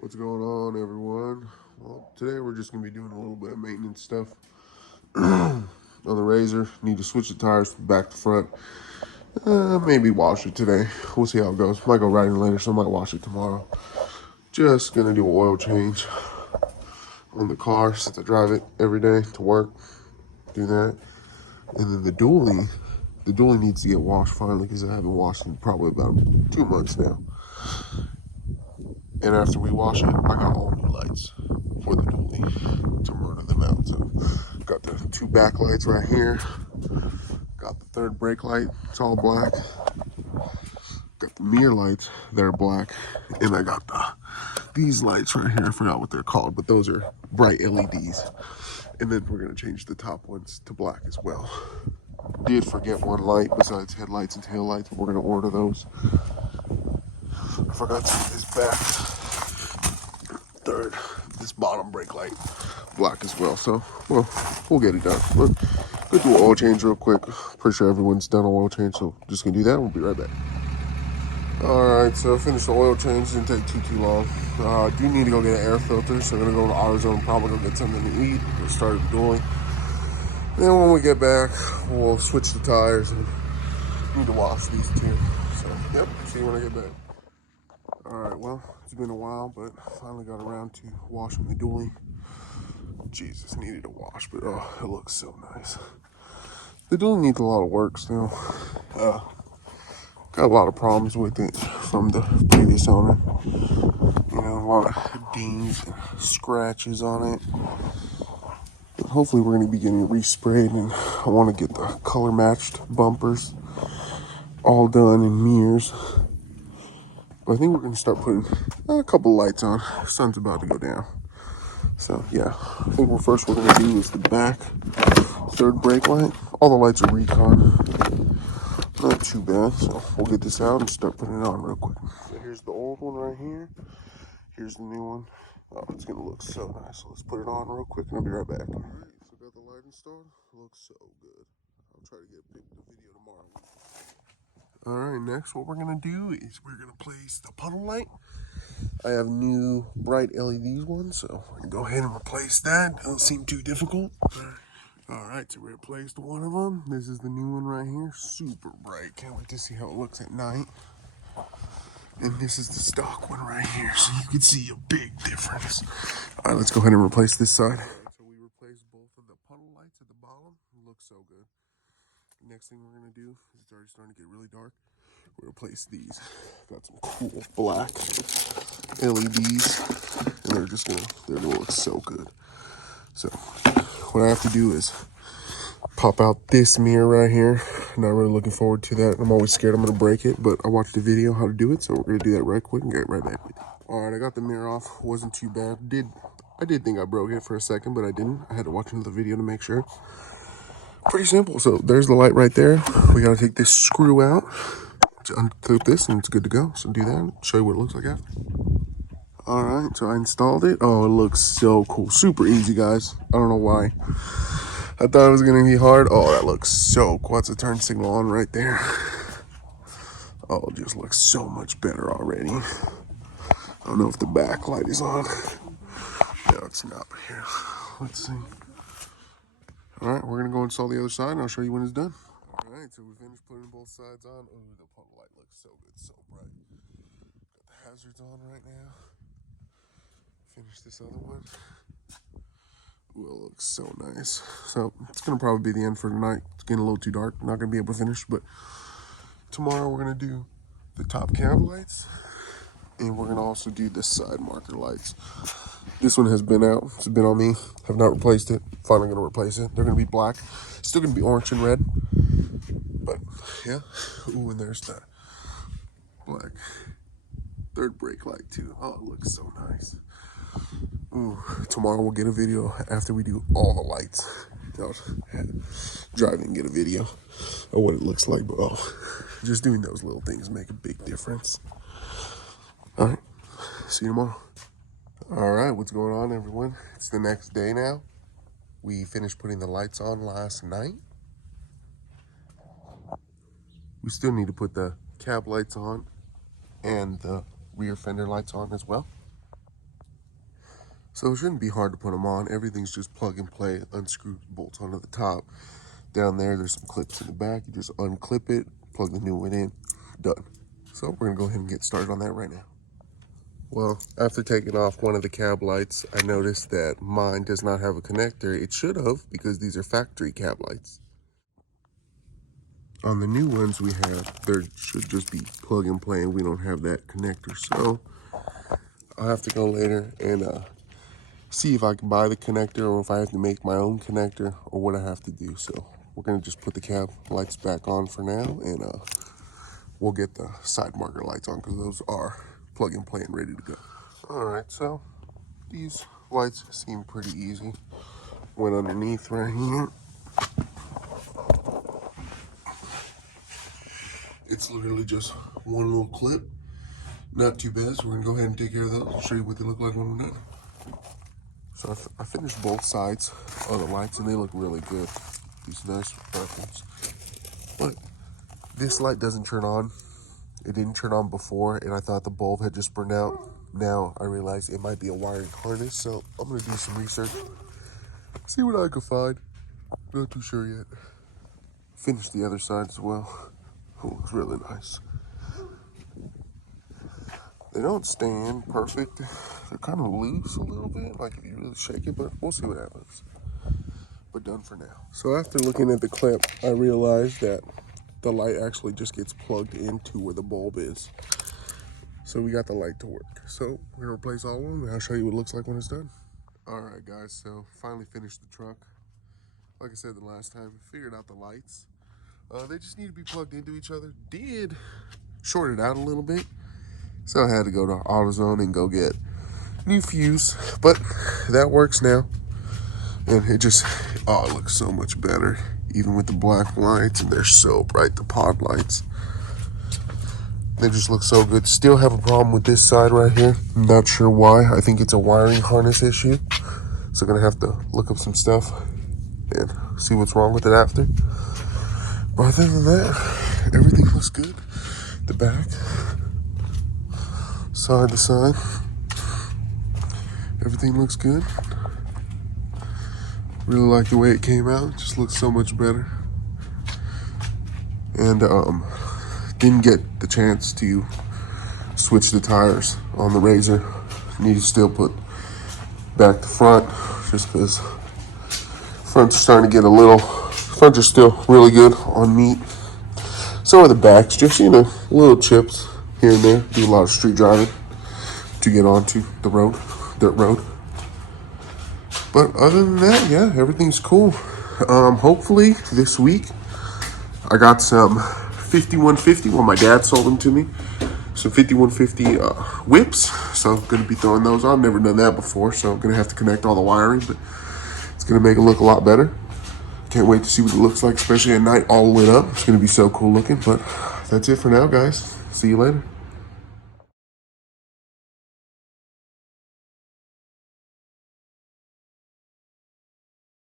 What's going on, everyone? Well, today we're just going to be doing a little bit of maintenance stuff on the Razor. Need to switch the tires from back to front. Maybe wash it today. We'll see how it goes. Might go riding later, so I might wash it tomorrow. Just going to do an oil change on the car since I drive it every day to work. Do that. And then the dually needs to get washed finally because I haven't washed it in probably about 2 months now. And after we wash it, I got all new lights for the dually to murder them out. So, got the two back lights right here. Got the third brake light, it's all black. Got the mirror lights, they're black. And I got these lights right here. I forgot what they're called, but those are bright LEDs. And then we're gonna change the top ones to black as well. Did forget one light besides headlights and taillights, but we're gonna order those. I forgot to do this back third, this bottom brake light black as well. So, well, we'll get it done. But go do an oil change real quick. Pretty sure everyone's done an oil change, so just gonna do that. We'll be right back. All right, so I finished the oil change. Didn't take too long. I do need to go get an air filter, so I'm gonna go to AutoZone. Probably go get something to eat. We'll start the dually. Then when we get back, we'll switch the tires and need to wash these two. So, yep. See you when I get back. All right, well, it's been a while, but finally got around to washing the dually. Jesus, needed a wash, but oh, it looks so nice. The dually needs a lot of work still. Got a lot of problems with it from the previous owner. You know, a lot of dings and scratches on it. But hopefully we're going to be getting resprayed, and I want to get the color matched bumpers all done and mirrors. But I think we're going to start putting a couple lights on. The sun's about to go down. So yeah, I think what we're going to do is the back third brake light. All the lights are recon. Not too bad. So we'll get this out and start putting it on real quick. So here's the old one right here. Here's the new one. Oh, it's going to look so nice. So let's put it on real quick and I'll be right back. All right, so got the light installed. Looks so good. I'll try to get a video tomorrow. All right, next what we're going to do is we're going to place the puddle light. I have new bright LED ones, so we're going to go ahead and replace that. Doesn't seem too difficult. All right, so we replaced one of them. This is the new one right here. Super bright. Can't wait to see how it looks at night. And this is the stock one right here, so you can see a big difference. All right, let's go ahead and replace this side. All right, so we replaced both of the puddle lights at the bottom. It looks so good. Next thing we're gonna do is it's already starting to get really dark. We're gonna replace these. Got some cool black LEDs, and they're gonna look so good. So what I have to do is pop out this mirror right here. Not really looking forward to that. I'm always scared I'm gonna break it, but I watched the video how to do it, so we're gonna do that right quick and get right back with you. All right, I got the mirror off. Wasn't too bad. I did think I broke it for a second, but I didn't. I had to watch another video to make sure. Pretty simple. So there's the light right there. We gotta take this screw out, unclip this, and it's good to go. So do that. Show you what it looks like after. All right, so I installed it. Oh, it looks so cool. Super easy, guys. I don't know why. I thought it was gonna be hard. Oh, that looks so cool. That's a turn signal on right there. Oh, it just looks so much better already. I don't know if the back light is on. No, it's not. Here, let's see. All right, we're gonna go install the other side, and I'll show you when it's done. All right, so we finished putting both sides on. Oh, the puddle light looks so good, so bright. Got the hazards on right now. Finish this other one. Ooh, it looks so nice. So it's gonna probably be the end for tonight. It's getting a little too dark. Not gonna be able to finish, but tomorrow we're gonna do the top cab lights, and we're gonna also do the side marker lights. This one has been out. It's been on me. Have not replaced it. Finally gonna replace it. They're gonna be black. Still gonna be orange and red. But yeah. Ooh, and there's that black third brake light too. Oh, it looks so nice. Ooh, tomorrow we'll get a video after we do all the lights. I'll drive and get a video of what it looks like. But oh, just doing those little things make a big difference. All right. See you tomorrow. All right, what's going on, everyone? It's the next day now. We finished putting the lights on last night. We still need to put the cab lights on and the rear fender lights on as well. So it shouldn't be hard to put them on. Everything's just plug and play, unscrew bolts onto the top. Down there's some clips in the back. You just unclip it, plug the new one in, done. So we're gonna go ahead and get started on that right now. Well, after taking off one of the cab lights, I noticed that mine does not have a connector. It should have, because these are factory cab lights. On the new ones we have, there should just be plug and play, and we don't have that connector. So I'll have to go later and see if I can buy the connector, or if I have to make my own connector, or what I have to do. So we're gonna just put the cab lights back on for now, and we'll get the side marker lights on, because those are plug and play and ready to go. All right, so these lights seem pretty easy. Went underneath right here. It's literally just one little clip. Not too bad, so we're gonna go ahead and take care of those. I'll show you what they look like when we're done. So I finished both sides of the lights, and they look really good. These nice buttons. But this light doesn't turn on. It didn't turn on before, and I thought the bulb had just burned out. Now I realize it might be a wiring harness, so I'm gonna do some research, see what I can find. Not too sure yet. Finished the other side as well. Oh, it's really nice. They don't stand perfect. They're kind of loose a little bit, like if you really shake it, but we'll see what happens. But done for now. So after looking at the clip, I realized that the light actually just gets plugged into where the bulb is. So we got the light to work. So we're gonna replace all of them, and I'll show you what it looks like when it's done. All right, guys, so finally finished the truck. Like I said the last time, figured out the lights. They just need to be plugged into each other. Did short it out a little bit, so I had to go to AutoZone and go get new fuse, but that works now. And it just, oh, it looks so much better, even with the black lights, and they're so bright, the pod lights. They just look so good. Still have a problem with this side right here. Not sure why. I think it's a wiring harness issue. So gonna have to look up some stuff and see what's wrong with it after. But other than that, everything looks good. The back, side to side, everything looks good. Really like the way it came out. It just looks so much better. And didn't get the chance to switch the tires on the RZR. Need to still put back to front, just because front's starting to get a little, fronts are still really good on meat. So are the backs, just, you know, little chips here and there. Do a lot of street driving to get onto the road, dirt road. But other than that, yeah, everything's cool. Hopefully this week I got some 5150. Well, my dad sold them to me. Some 5150 whips. So I'm gonna be throwing those on. Never done that before, so I'm gonna have to connect all the wiring, but it's gonna make it look a lot better. Can't wait to see what it looks like, especially at night all lit up. It's gonna be so cool looking. But that's it for now, guys. See you later.